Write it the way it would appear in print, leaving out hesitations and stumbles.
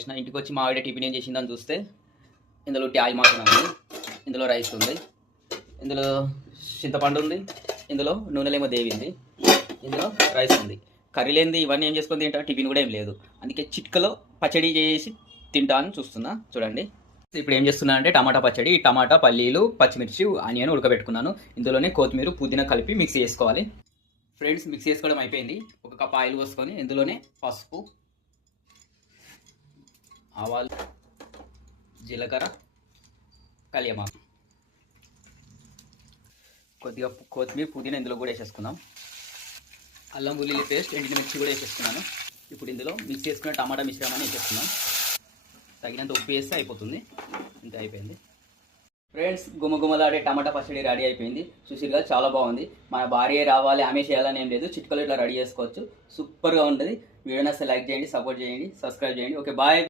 ఇంటికి వచ్చి మా ఆవిడ టిఫిన్ ఏం చేసిందని చూస్తే ఇందులో ఆయిల్ మాత్రం ఉంది, ఇందులో రైస్ ఉంది, ఇందులో చింతపండు ఉంది, ఇందులో నూనెలేమో దేవింది, ఇందులో రైస్ ఉంది. కర్రీ లేనిది ఇవన్నీ ఏం చేసుకొని తింటా, టిఫిన్ కూడా ఏం లేదు. అందుకే చిట్కలో పచ్చడి చేసి తింటా అని చూస్తున్నా. చూడండి ఇప్పుడు ఏం చేస్తున్నా అంటే టమాటా పచ్చడి, టమాటా, పల్లీలు, పచ్చిమిర్చి, ఆనియన్ ఉడకబెట్టుకున్నాను. ఇందులోనే కొత్తిమీర, పుదీనా కలిపి మిక్స్ చేసుకోవాలి. ఫ్రెండ్స్ మిక్స్ చేసుకోవడం అయిపోయింది. ఒక కప్ ఆయిల్ పోసుకొని ఇందులోనే పసుపు, ఆవాలు, జీలకర్ర, కలియమాకు, కొద్దిగా కొత్తిమీర, పుదీనా ఇందులో కూడా వేసేసుకుందాం. అల్లం వెల్లుల్లి పేస్ట్, ఎండిన మిర్చి కూడా వేసేసుకున్నాను. ఇప్పుడు ఇందులో మిక్స్ చేసుకున్న టమాటా మిశ్రమాన్ని వేసేసుకున్నాం. తగినంత ఉప్పు వేస్తే అయిపోతుంది. ఇంత అయిపోయింది ఫ్రెండ్స్. గుమగుమలాడే టమాటా పచ్చడి రెడీ అయిపోయింది. చూసిగా చాలా బాగుంది. మన భార్య రావాలి ఆమె చేయాలని ఏం లేదు, చిట్కలో ఇట్లా రెడీ చేసుకోవచ్చు. సూపర్గా ఉంటుంది. వీడియో నచ్చితే లైక్ చేయండి, సపోర్ట్ చేయండి, సబ్స్క్రైబ్ చేయండి. Okay bye.